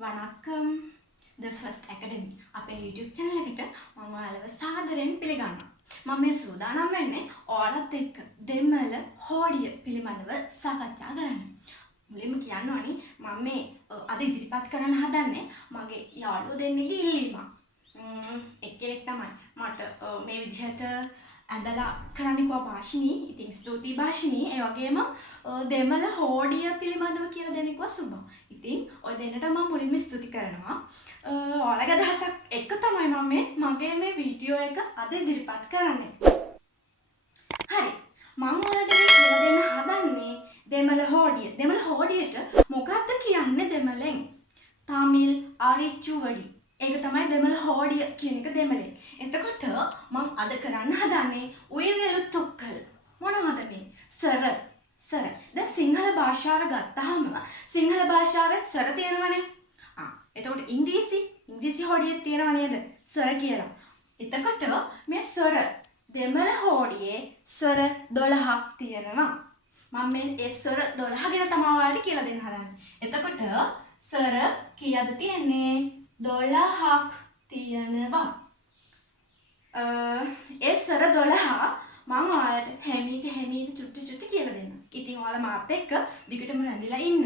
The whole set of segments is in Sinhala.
වණක්කම් the first academy අපේ YouTube channel එකට මම ඔයාලව සාදරයෙන් පිළිගන්නවා. මම මේ සූදානම් වෙන්නේ ඔයාලත් එක්ක දෙමළ හෝඩිය පිළිබඳව සාකච්ඡා කරන්න. මුලින්ම කියන්න ඕනේ මම මේ අද ඉදිරිපත් කරන්න හදන්නේ මගේ යාළුවෝ දෙන්නෙක්ගේ ඉල්ලීමක්. එක්කෙනෙක් තමයි මට මේ විදිහට ඇඳලා කරන්න කිව්වා භාෂිනී. ඉතින් ස්තුතියි භාෂිනී. ඒ වගේම දෙමළ හෝඩිය පිළිබඳව කියලා දෙන්නෙක්ව සුබා. ඉතින් ඔය දෙන්නට මම මුලින්ම ස්තුති කරනවා. ඔයාලගේ අදහසක් එක්ක තමයි මම මගේ මේ වීඩියෝ එක අද ඉදිරිපත් කරන්නේ. හරි. මම ඔයාලට කියලා දෙන්න හදන්නේ දෙමළ හෝඩිය. දෙමළ හෝඩියට මොකක්ද කියන්නේ දෙමළෙන්? තමිල් ආරිච්චුවඩි. ඒක තමයි දෙමළ හෝඩිය කියන එක දෙමළෙන්. එතකොට මම අද කරන්න හදන්නේ උයනෙලු තුක්කල්. මොනවද මේ? සර. දැන් සිංහල භාෂාව ගත්තාම සිංහල භාෂාවේ සර තියෙනවනේ. එතකොට ඉංග්‍රීසි හෝඩියේ තියෙනව නේද? සර කියලා. එතකොට මේ සර දෙමළ හෝඩියේ සර 12ක් තියෙනවා. මම මේ ඒ සර 12 ගැන තමයි ඔයාලට කියලා දෙන්න හදන්නේ. එතකොට සර කීයද තියෙන්නේ? 12ක් තියෙනවා. ඒ සර 12 මම ඔයාලට හැමීට චුට්ටි කියලා දෙන්නම්. ඉතින් ඔයාලා මාත් එක්ක දිගටම රැඳිලා ඉන්න.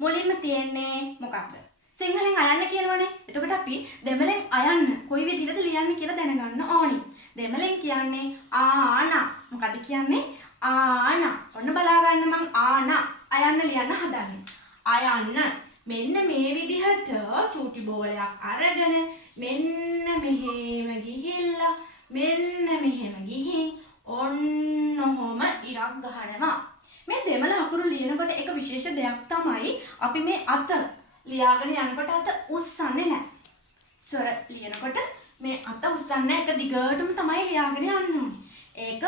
මුලින්ම තියෙන්නේ මොකක්ද? සිංහලෙන් අයන්න කියනවනේ. එතකොට අපි දෙමළෙන් අයන්න කොයි විදිහටද ලියන්නේ කියලා දැනගන්න ඕනි. දෙමළෙන් කියන්නේ ආනා. මොකද කියන්නේ? ආනා. ඔන්න බලා ගන්න මං ආනා අයන්න ලියන්න හදන්නේ. අයන්න. මෙන්න මේ විදිහට චූටි බෝලයක් අරගෙන මෙන්න මෙහෙම ගිහිල්ලා මෙන්න මෙහෙම ගිහින් ඔන්න ඔහොම ඉරක් ගහනවා. මේ දෙමළ අකුරු ලියනකොට එක විශේෂ දෙයක් තමයි අපි මේ අත ලියාගෙන යනකොට අත උස්සන්නේ නැහැ. ස්වර ලියනකොට මේ අත උස්සන්නේ එක දිගටම තමයි ලියාගෙන යන්න ඕනේ. ඒක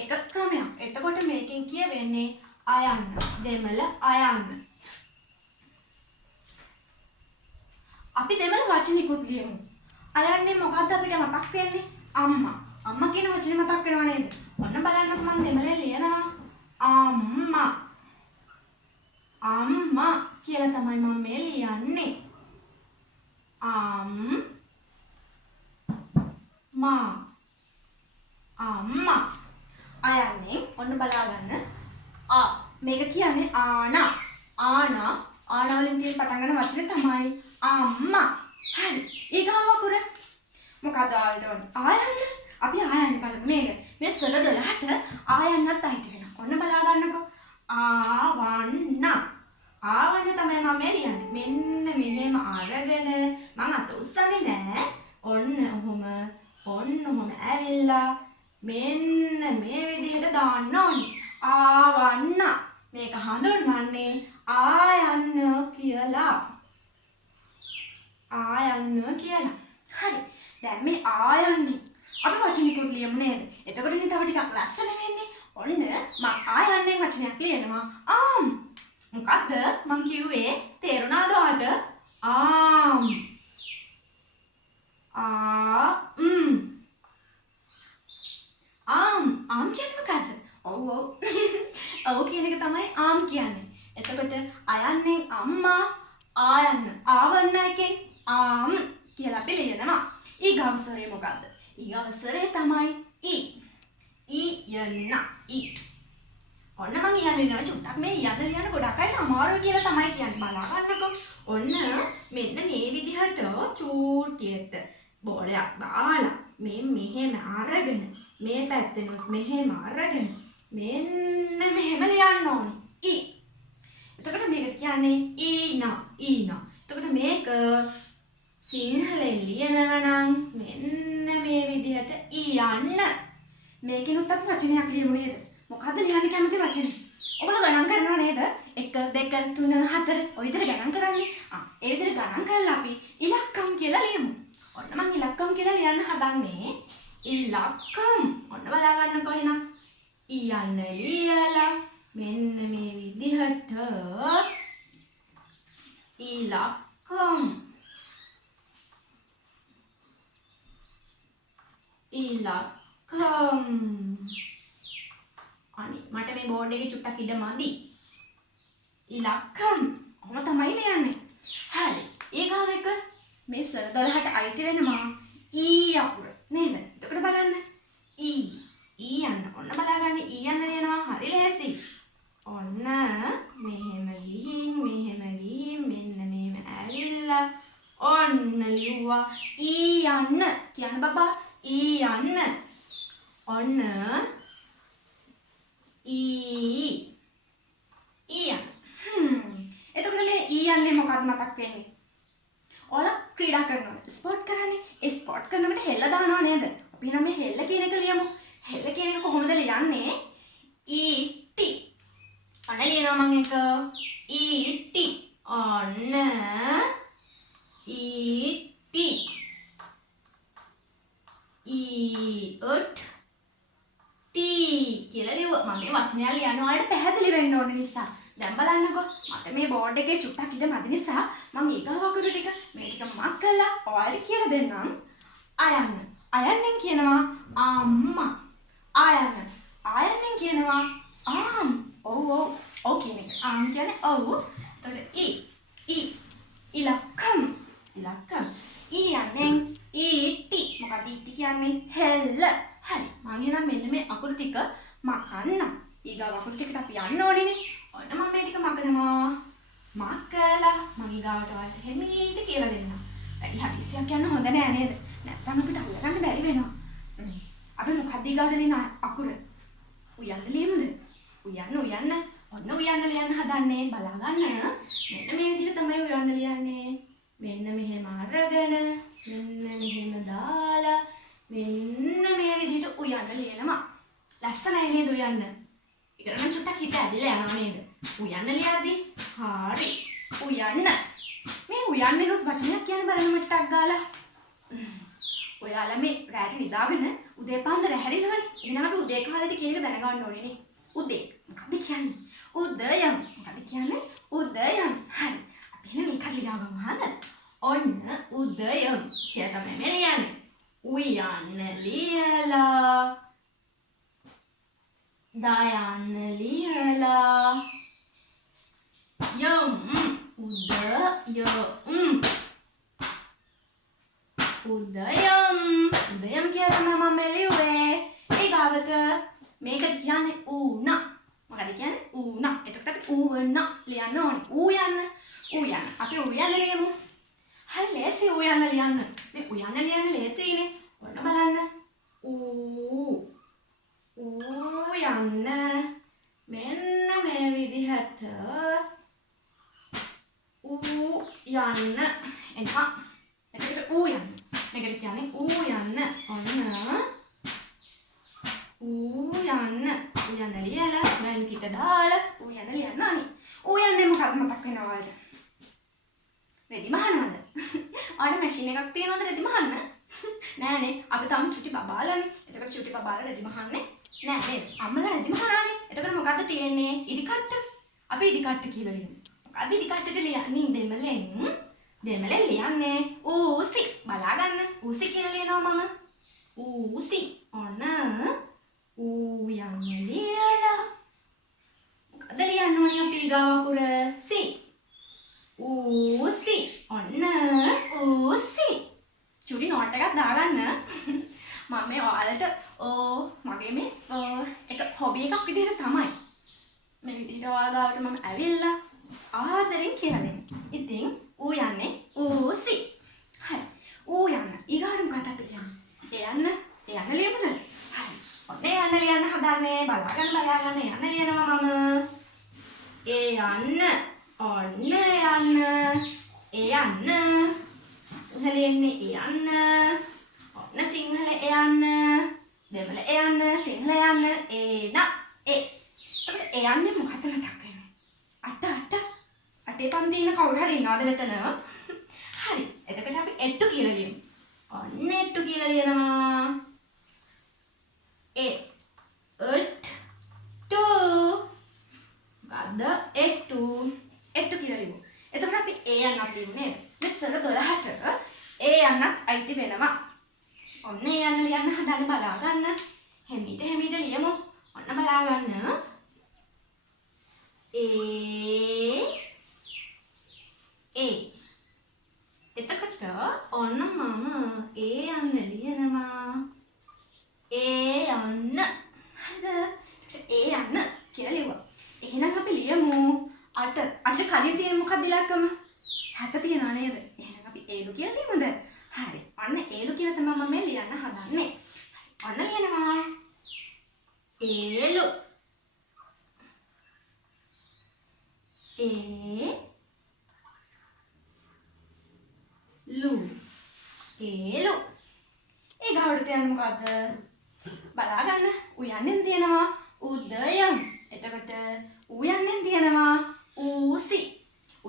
එක ක්‍රමයක්. එතකොට මේකෙන් කියවෙන්නේ අයන්න. දෙමළ අයන්න. අපි දෙමළ වචනිකුත් ලියමු. අයන්නේ මොකද්ද අපිට මතක් වෙන්නේ? අම්මා. අම්මා කියන වචනේ මතක් වෙනව නේද? ඔන්න බලන්නකො මම දෙමළෙන් ලියනවා. අම්මා. අම්මා කියලා තමයි මම මේ ලියන්නේ. අම්මා. අයන්නේ ඔන්න බලා ගන්න. මේක කියන්නේ ආනා. ආනා වලින් තියෙන පටන් ගන්න වචනේ තමයි අම්මා. හරි. ඊගාව අකුර මොකද ආයන්න? අපි ආයන්න බලමු නේද? මේ සර 12ට ආයන්නත් අයිති වෙනවා. ඔන්න බලා ගන්නකො. ආවන්න. ආවන්න තමයි මම ලියන්නේ. මෙන්න මෙහෙම අරගෙන මම අත උස්සන්නේ නෑ. ඔන්න ඔහොම ඇවිල්ලා මෙන්න මේ විදිහට දාන්න ඕනේ. ආවන්න. මේක හඳුන්වන්නේ ආයන්න කියලා. හරි. දැන් මේ ආයන්නේ අපි වචනිකුත් ලියමු නේද? එතකොටනේ තව ටිකක් ලස්සන වෙන්නේ. ඔන්න මම ආයන්නේ වචනයක් ලියනවා. මොකද්ද මං කිව්වේ? තේරුණාද ඔයාලට? ආම් කියන්නේ මොකද්ද? ඔව් කියන එක තමයි ආම් කියන්නේ. එතකොට අයන්නේ අම්මා, ආයන්න ආවන්න එකෙන් ආම් කියලා අපි ලියනවා. ඊගව ස්වරය මොකද්ද? ඊගව ස්වරය තමයි ඊ. යන්න. ඔන්න මම ලියනවා චුට්ටක් මේ ලියන්න ගොඩක් අය අමාරුයි කියලා තමයි කියන්නේ. බලා ගන්නකො. ඔන්න මෙන්න මේ විදිහට චූටියට බෝලයක් දාලා මේ මෙහෙම අරගෙන මේ පැත්තෙනුත් මෙහෙම අරගෙන මෙන්න මෙහෙම ලියන්න ඕනේ. එතකොට මේක කියන්නේ ඊනා. එතකොට මේක සිංහලෙන් ලියනවා නම් මෙන්න මේ විදිහට ඊයන්න. මේකිනුත් අපි වචනයක් ලියමු නේද? මොකද්ද ලියන්න කැමති වචනේ? ඔයගොල්ලෝ ගණන් කරනව නේද? 1 2 3 4 ඔය විදිහට ගණන් කරන්නේ. ඒ විදිහට ගණන් කරලා අපි ඉලක්කම් කියලා ලියමු. ඔන්න මම ඉලක්කම් කියලා ලියන්න හදන්නේ. ඉලක්කම්. ඔන්න බලා ගන්නකො එහෙනම්. ඊයන්න ලියලා මෙන්න මේ විදිහට ඉලක්කම්. අනේ මට මේ බෝඩ් එකේ චුට්ටක් ඉඩ මදි. ඉලක්කම්. ඔහොම තමයි ලියන්නේ. හරි. ඊගාව එක මේ ස්වර 12ට අයිති වෙනවා ඊ අකුර නේද? එතකොට බලන්න. ඊ යන්න. ඔන්න බලාගන්න ඊ යන්න ලියනවා. හරි ලේසි. ඔන්න මෙහෙම ගිහින් මෙන්න මෙහෙම ඇවිල්ලා ඔන්න ලිව්වා ඊ යන්න. කියන්න බබා ඊ යන්න. ඔන්න ඊ යන්න. එතකොට මේ ඊ යන්නේ මොකක්ද මතක් වෙන්නේ? ඔයාලා ක්‍රීඩා කරනවා. ස්පෝර්ට් කරන්නේ. ඒ ස්පෝර්ට් කරනකොට හෙල්ල දානවා නේද? අපි නම් මේ හෙල්ල කියන එක ලියමු. හෙල්ල කියන එක කොහොමද ලියන්නේ? ඊටි. ඔන්න ලියනවා මම එක. ඊටි. ඔන්න ඊටි. ඊට ටී කියලා ලියුවා. මම මේ වචනය ලියන්න ඔයාලට පැහැදිලි වෙන්න ඕන නිසා. දැන් බලන්නකෝ. මට මේ බෝඩ් එකේ චුට්ටක් ඉඳ මදි නිසා මම ඊගාව අකුරු ටික මේ ටික මක් කළා ඔයාලට කියලා දෙන්නම්. අයන්න. අයන්නෙන් කියනවා අම්මා. අයන්න. අයන්නෙන් කියනවා ආම්. ඔව් කියන එක. ආම් කියන්නේ ඔව්. එතකොට ඉලක්කම්. ඊ යන්නේ ඊටි. මොකද ඊටි කියන්නේ හෙල්ල. හරි. මම එහෙනම් මෙන්න මේ අකුරු ටික මකන්න. ඊගාව අකුරු ටිකට අපි යන්න ඕනේනේ. ඔන්න මම මේ ටික මකනවා. මකලා මම ඊගාවට ඔයාලට හැමීට කියලා දෙන්නම්. වැඩි හදිස්සියක් යන්න හොඳ නෑ නේද? නැත්නම් අපිට අල්ලගන්න බැරි වෙනවා. අපි මොකක්ද ඊගාවට ලියන අකුර? උයන්න ලියමුද? උයන්න. ඔන්න උයන්න ලියන්න හදන්නේ. බලා ගන්න. මෙන්න මේ විදිහට තමයි උයන්න ලියන්නේ. මෙන්න මෙහෙම අරගෙන මෙන්න මෙහෙම දාලා මෙන්න මේ විදිහට උයන්න ලියනවා. ලස්සනයි නේද උයන්න? ඒකට නම් චුට්ටක් හිත ඇදලා යනවා නේද? උයන්න ලියද්දි හරි. උයන්න. මේ උයන්නෙනුත් වචනයක් කියන්න බලන්න මට්ටක් ගාලා. ඔයාලා මේ රැට නිදාගෙන උදේ පාන්දර හැරෙනවනේ. එහෙනම් අපි උදේ කාලේට කියන එක දැනගන්න ඕනේ නේ. උදේ. මොකද්ද කියන්නේ? උදයන්. මොකද්ද කියන්නේ? උදයන්. හරි. අපි එහෙනම් මේක ලියාගමු හරිද? ඔන්න උදයන් කියලා තමයි මේ ලියන්නේ. උයන්න ලියලා දායන්න ලියලා යම් උදයම් කියලා තමයි මම ලියුවේ. ඊගාවට මේකට කියන්නේ ඌනා. මොකද කියන්නේ ඌනා. එතකොට අපි ඌවන්න ලියන්න ඕනේ. ඌයන්න. අපි ඌයන්න ලියමු. හරි ලේසි ඌයන්න ලියන්න. මේ ඌයන්න ලියන්න ලේසිනේ. ඔන්න බලන්න. ඌයන්න මෙන්න මේ විදිහට ඌයන්න එනවා. එතකොට ඌයන්න. මේකට කියන්නේ ඌයන්න. ඔන්න ඌයන්න ලියලා දැන් කිත දාලා ඌයන්න ලියන්න ඕනේ. ඌයන්නේ මොකක්ද මතක් වෙනව ඔයාලට? රෙදි මහනවද? ඔයාලට මැෂින් එකක් තියෙනවද රෙදි මහන්න? නෑනේ. අපි තාම චුටි බබාලානේ. එතකොට චුටි බබාලා රෙදි මහන්නේ නෑ නේද? අම්මලා රෙදි මහනානේ. එතකොට මොකද්ද තියෙන්නේ? ඉදි කට්ට. අපි ඉදි කට්ට කියලා ලියමු. මොකද්ද ඉදි කට්ටට ලියන්නේ දෙමළෙන්? දෙමළෙන් ලියන්නේ ඌසි. බලා ගන්න. ඌසි කියලා ලියනවා මම. ඌසි. ඔන්න ඌයන් ලියලා. මොකද්ද ලියන්න ඕනේ අපි ඊගාව අකුර? සි. ඌසි. ඔන්න ඌසි. චුටි නෝට් එකක් දාගන්න. මම මේ ඔයාලට මගේ මේ එක හොබි එකක් විදිහට තමයි මේ විදිහට ඔයාලට මම ඇවිල්ලා ආදරෙන් කියලා දෙන්නේ. ඉතින් ඌ යන්නේ ඌසි. හරි. ඌ යන්න. ඊගාට මොකක්ද අපි ලියන්නේ? යන්න ලියමුද? හරි. ඔන්න යන්න ලියන්න හදන්නේ. බලාගන්න යන්න ලියනවා මම. යන්න. ඔන්න යන්න. සිංහලෙන්නේ යන්න. ඔන්න සිංහල යන්න. දෙමළ යන්න. සිංහල යන්න. එතකොට යන්නේ මොකක්ද මතක් වෙන්නේ? අටේ පන්ති ඉන්න කවුරු හරි ඉන්නවද මෙතන? හරි. එතකොට අපි එට්ටු කියලා ලියමු. ඔන්න එට්ටු කියලා ලියනවා. එට්ටු කියලා ලියමු. එතකොට අපි යන්නත් ලියමු නේද? මේ ස්වර 12ට යන්නත් අයිති වෙනවා. ඔන්න යන්න ලියන්න හදන්න බලා ගන්න. හැමීට ලියමු. ඔන්න බලා ගන්න. A. එතකොට ඔන්න මම ඒ යන්න ලියනවා. ඒ යන්න. හරිද? ඒ යන්න කියලා ලියුවා. එහෙනම් අපි ලියමු 8. 8 කලින් තියෙන මොකක්ද ඉලක්කම? 7 තියනවා නේද? එහෙනම් අපි ඒලු කියලා ලියමුද? හරි. ඔන්න ඒලු කියලා තමයි මම මේ ලියන්න හදන්නේ. ඔන්න ලියනවා. ඒලු. ලු. ඒලු. ඒ ගාවට තියෙන මොකද්ද? බලා ගන්න. උයන්නෙන් තියෙනවා උදයන්. එතකොට උයන්නෙන් තියෙනවා ඌසි.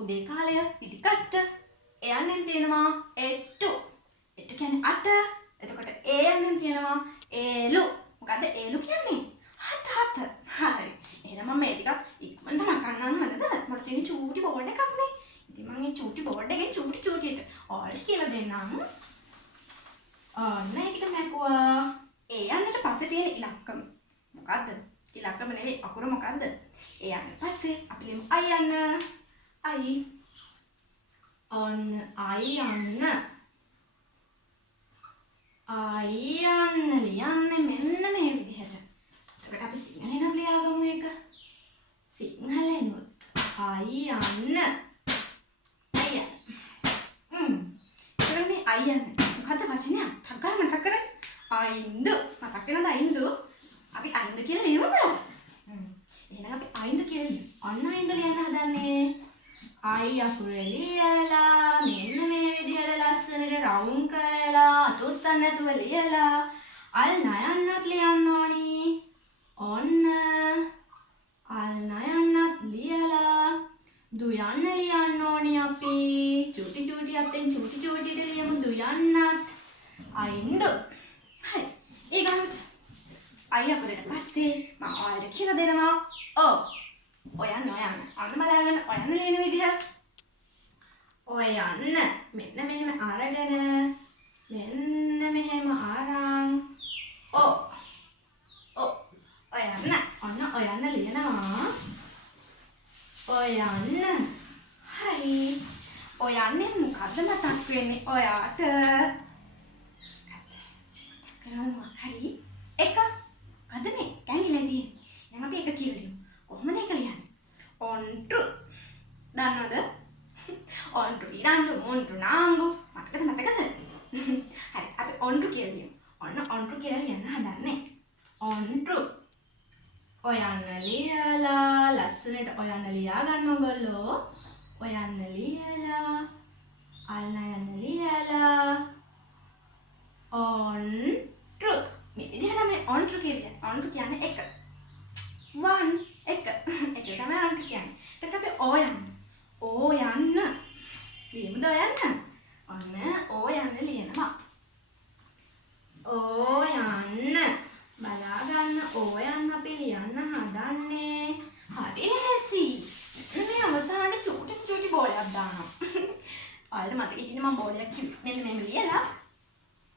උදේ කාලය පිටිකට්ට. එයන්නෙන් තියෙනවා එට්ටු. එට්ටු කියන්නේ 8. එතකොට එයන්නෙන් තියෙනවා ඒලු. මොකද්ද ඒලු කියන්නේ? 7. හරි. එහෙනම් මම මේ ටිකක් ඉක්මනට නකන්නම් හරිද? මට තියෙන චූටි බෝඩ් එකක් නේ. ඉතින් මම මේ චූටි බෝඩ් එකෙන් චූටියට ඔයාලට කියලා දෙන්නම්. ඔන්න ඒකට මැකුවා. ඒ යන්නට පස්සේ තියෙන ඉලක්කම මොකද්ද? ඉලක්කම නෙවෙයි අකුර මොකද්ද? ඒ යන්න පස්සේ අපි ලියමු අය යන්න. අයි. ඔන්න අය යන්න. අය යන්න ලියන්නේ මෙන්න මේ විදිහට. එතකොට අපි සිංහලෙන් ලියාගමු ඒක. සිංහලෙන්වත් අය යන්න. අය. එතකොට මේ අය යන්න. මොකද්ද වචනයක්? ටක් ගන්න මතක් කරගන්න. අයින්දු. මතක් වෙනවද අයින්දු? අපි අයින්දු කියලා ලියමුද? එහෙනම් අපි අයින්දු කියලා ලියමු. අන්න අයින්දු ලියන්න හදන්නේ. අයි අකුර ලියලා මෙන්න මේ විදිහට ලස්සනට රවුන්ඩ් කරලා අතුස්සන් නැතුව ලියලා අල් නයන්නත් ලියන්න ඕනි. ඔන්න අල් නයන්නත් ලියලා දු යන්න ලියන්න ඕනි අපි. චූටි අතෙන් චූටිට ලියමු දු යන්නත්. අයින්දු. හරි. ඊගොල්ලෝ අය අපිට පස්සේ මම ඔයාලට කියලා දෙනවා. ඔයන්න. අන්න බලන්න ඔයන්න ලියන විදිහ. ඔයන්න. මෙන්න මෙහෙම අරගෙන මෙන්න මෙහෙම අරන් ඔයන්න. ඔන්න ඔයන්න ලියනවා. ඔයන්න. හරි. ඔයන්නේ මොකද්ද මතක් වෙන්නේ ඔයාට? හරි. එක. අද මේ කැංගිලා තියෙන්නේ. දැන් අපි එක කියලා ලියමු. කොහොමද එක ලියන්නේ? ඔන්ටු. දන්නවද? ඔන්ටු ඉරන්ටු මොන්ටු නාංගු. මතකද? හරි. අපි ඔන්ටු කියලා ලියමු. ඔන්න ඔන්ටු කියලා ලියන්න හදන්නේ. ඔන්ටු. ඔයන්න ලියලා ලස්සනට ඔයන්න ලියා ගන්න ඕගොල්ලෝ. ඔයන්න ලියලා අල්න යන්න ලියලා ඔන්ටු. මේ විදිහට තමයි ඔන්ටු කියන්නේ. ඔන්ටු කියන්නේ එක. එක තමයි ඔන්ටු කියන්නේ. ඊට අපි ඕයන්න. ලියමුද ඔයන්න? ඔන්න ඕයන්න ලියනවා. ඕයන්න. බලා ගන්න ඕයන්න අපි ලියන්න හදන්නේ. හරි ලේසි. මේ අවසානයේ චූටි බෝලයක් දානවා. ඔයාලට මතක හිටින්න මම බෝලයක් කිව්වේ. මෙන්න මේක ලියලා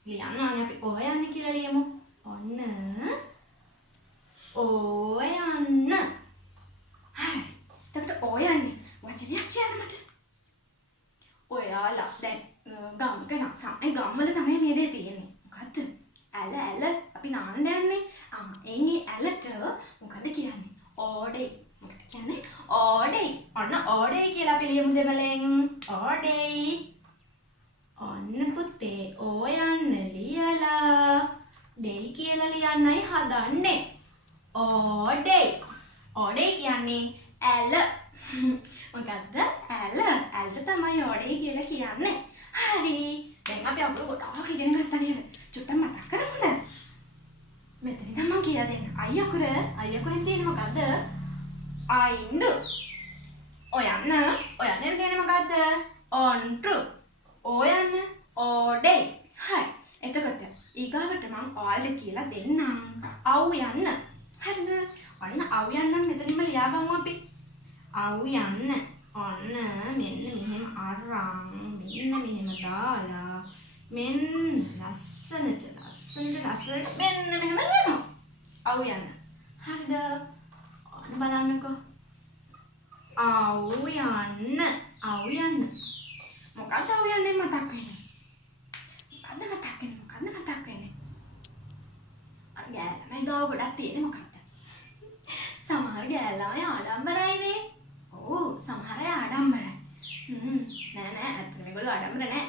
ලියන්න ඕනේ අපි ඕයන්න කියලා ලියමු. ඔන්න ඕයන්න. හරි. එතකොට ඕයන්න වචනයක් කියන්න මට. ඔයාලා දැන් ගමක නම් සමේ ගම්වල තමයි මේ දේ තියෙන්නේ. මොකද්ද? ඇල අපි නාන්න යන්නේ. එන්නේ ඇලට මොකද්ද කියන්නේ? ඕඩේ. මොකද කියන්නේ? ඕඩේ. ඔන්න ඕඩේ කියලා අපි ලියමු දෙමළෙන්. ඕඩේ. ඔන්න පුතේ ඕයන්න ලියලා දෙයි කියලා ලියන්නයි හදන්නේ. ඕඩේ. ඕඩේ කියන්නේ ඇල. මොකද්ද? ඇල. ඇලට තමයි ඕඩේ කියලා කියන්නේ. හරි. දැන් අපි අකුරු ගොඩාක් ඉගෙන ගත්තා නේද? චුට්ටක් මතක් කරමුද? මෙතනින් මම කියලා දෙන්න. අය අකුරෙන් තියෙන්නේ මොකද්ද? අයින්දු. ඔයන්න තියෙන්නේ මොකද්ද? ඔන්ටු. ඕයන්න ඕඩේ. හරි. එතකොට ඊගාවට මම ඔයාලට කියලා දෙන්නම්. අව් යන්න. හරිද? ඔන්න අව් යන්න මෙතනින්ම ලියාගමු අපි. අව් යන්න. ඔන්න මෙන්න මෙහෙම අරන් මෙන්න මෙහෙම දාලා මෙන්න ලස්සනට මෙන්න මෙහෙම ලියනවා. අව් යන්න. හරිද? ඔන්න බලන්නකෝ. අව් යන්න. මතක් වෙන්නේ? මොකද්ද මතක් වෙන්නේ? අර ගෑල්ලාමයි ගාව ගොඩක් තියෙන්නේ මොකක්ද? සමහර ගෑල්ලාමයි ආඩම්බරයිනේ. ඔව් සමහර අය ආඩම්බරයි. නෑ අතන මේගොල්ලෝ ආඩම්බර නෑ.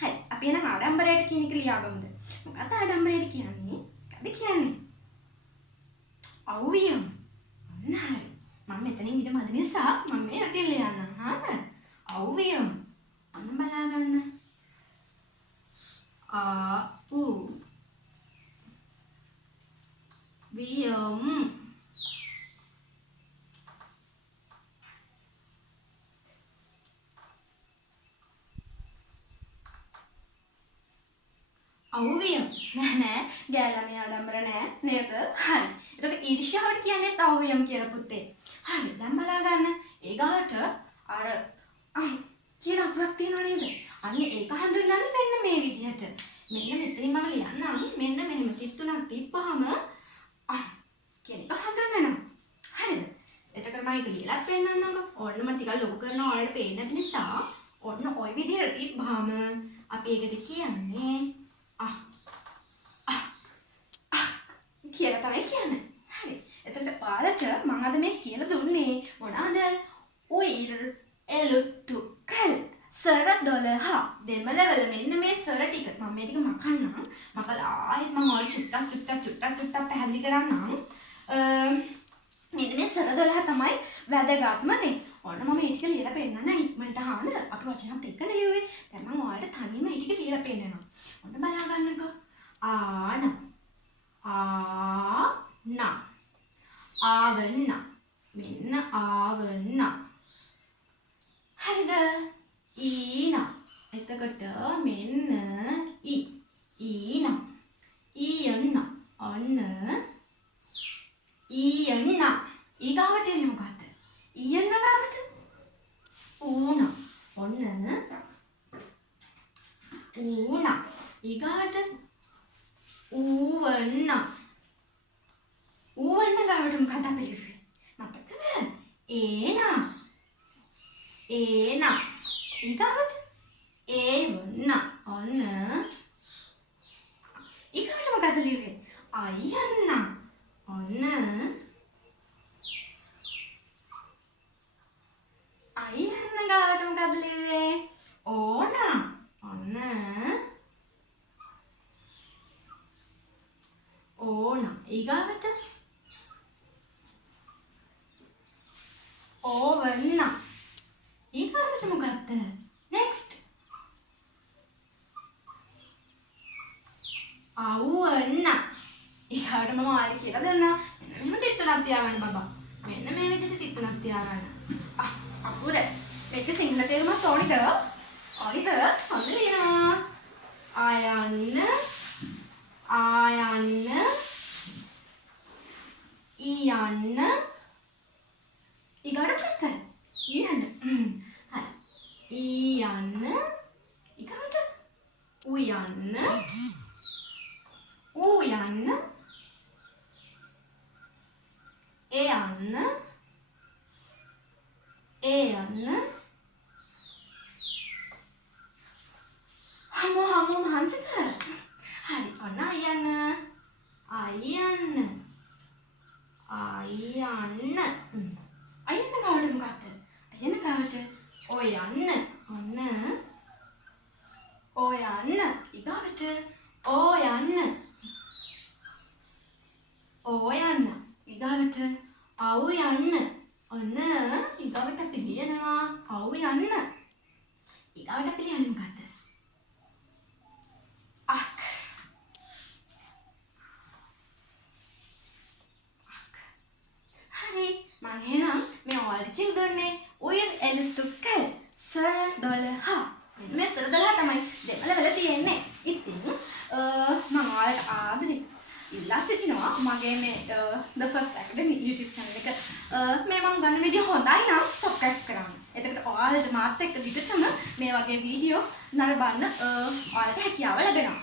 හරි අපි එහෙනම් ආඩම්බරයට කියන එක ලියාගමුද? මොකක්ද ආඩම්බරයට කියන්නේ? මොකද්ද කියන්නේ? අවුවියම්. ඔන්න හරි. මම මෙතනින් ඉඳ මදින නිසා මම මේ රටින් ලියන්නම්. හරිද? අවුවියම්. අන්න බලා ගන්න. ආ උ වියම්. අවුවියම්. නෑ ගෑල්ලාමේ ආඩම්බර නෑ නේද? හරි. එතකොට ඊර්ෂ්‍යාවට කියන්නේ අවුවියම් කියලා පුතේ. හරි. දැන් බලා ගන්න. ඊගාට අර කියන අකුරක් තියෙනව නේද? අන්න ඒක හඳුන්වන්නේ මෙන්න මේ විදිහට. මෙන්න මෙතනින් මම ලියන්නම්. මෙන්න මෙහෙම තිත්තුණක් තිබ්බහම කියන එක හඳුන්වනවා. හරිද? එතකොට මම ඒක ලියලා පෙන්නන්නම්කෝ. ඔන්න මම ටිකක් ලොකු කරනවා ඔයාලට පේන්නේ නැති නිසා. ඔන්න ওই විදිහට තිබ්බහම අපි ඒකට කියන්නේ කියලා තමයි කියන්නේ. හරි. එතකොට ඔයාලට මම අද මේ කියලා දුන්නේ මොනවාද? උයිර් එලුට්ටු කල් සර 12 දෙමළ වල මෙන්න මේ සර ටික මම මේ ටික මකන්නම්. මකලා ආයෙත් මම ඔයාලට චුට්ටක් පැහැදිලි කරන්නම්. මෙන්න මේ සර 12 තමයි වැදගත්ම දේ. ඔන්න මම මේ ටික ලියලා පෙන්නන්න ඉක්මනට අහන්න. අපි වචනත් එක්ක ලියුවේ. දැන් මම ඔයාලට තනියම මේ ටික ලියලා පෙන්නනවා. ඔන්න බලා ගන්නකෝ. ආන ආවන්න මෙන්න ආවන්න. හරිද? ඊන එතකොට මෙන්න ඊන ඊයන්න ඔන්න ඊයන්න. ඊගාවට එන්නේ මොකද්ද? ඊයන්න ගාවට ඌන ඔන්න ඌන. ඊගාවට ඌවන්න ගාවට මොකක්ද අපි ලිව්වේ? මතකද? ඒන ඊගාවට ඒවන්න ඔන්න. ඊගාවට මොකක්ද ලිව්වේ? අයන්න ඔන්න අයන්න ගාවට මොකක්ද ලිව්වේ? ඕන ඔන්න ඕන. ඊගාවට ඕවන්න. ඊගාවට මොකක්ද? next අවුවන්න. ඊගාවට මම ඔයාලට කියලා දෙන්නම්. මෙන්න මෙහෙම තිත්තුණක් තියාගන්න බබා. මෙන්න මේ විදිහට තිත්තුණක් තියාගන්න. අකුර මේක සිංහල තේරුමත් ඕනිද? ඕනිද? හොඳ ලියනවා. ආයන්න ඊයන්න ඊගාට ප්‍රස්තර ඊයන්න. හරි. ඊයන්න ඊගාට උයන්න ඌයන්න එයන්න හමු මහන්සිද? හරි. ඔන්න අයන්න අයන්න ගාවට මොකක්ද? අයන්න ගාවට ඔයන්න ඔන්න ඔයන්න. ඊගාවට ඕයන්න ඊගාවට අවු යන්න ඔන්න. ඊගාවට අපි ලියනවා අවු යන්න. ඊගාවට අපි ලියන්නේ මොකද්ද? අක්. හරි. මම එහෙනම් මේ ඔයාලට කියලා දුන්නේ උයර් එලුට්ටු කල් සර 12. මේ සර 12 තමයි දෙමළ වල තියෙන්නේ. ඉතින් මම ඔයාලට ආදරේ ඉල්ලා සිටිනවා මගේ මේ the first academy YouTube channel එක මේ මම ගන්න වීඩියෝ හොඳයි නම් subscribe කරන්න. එතකොට ඔයාලට මාත් එක්ක දිගටම මේ වගේ වීඩියෝ නරඹන්න ඔයාලට හැකියාව ලැබෙනවා.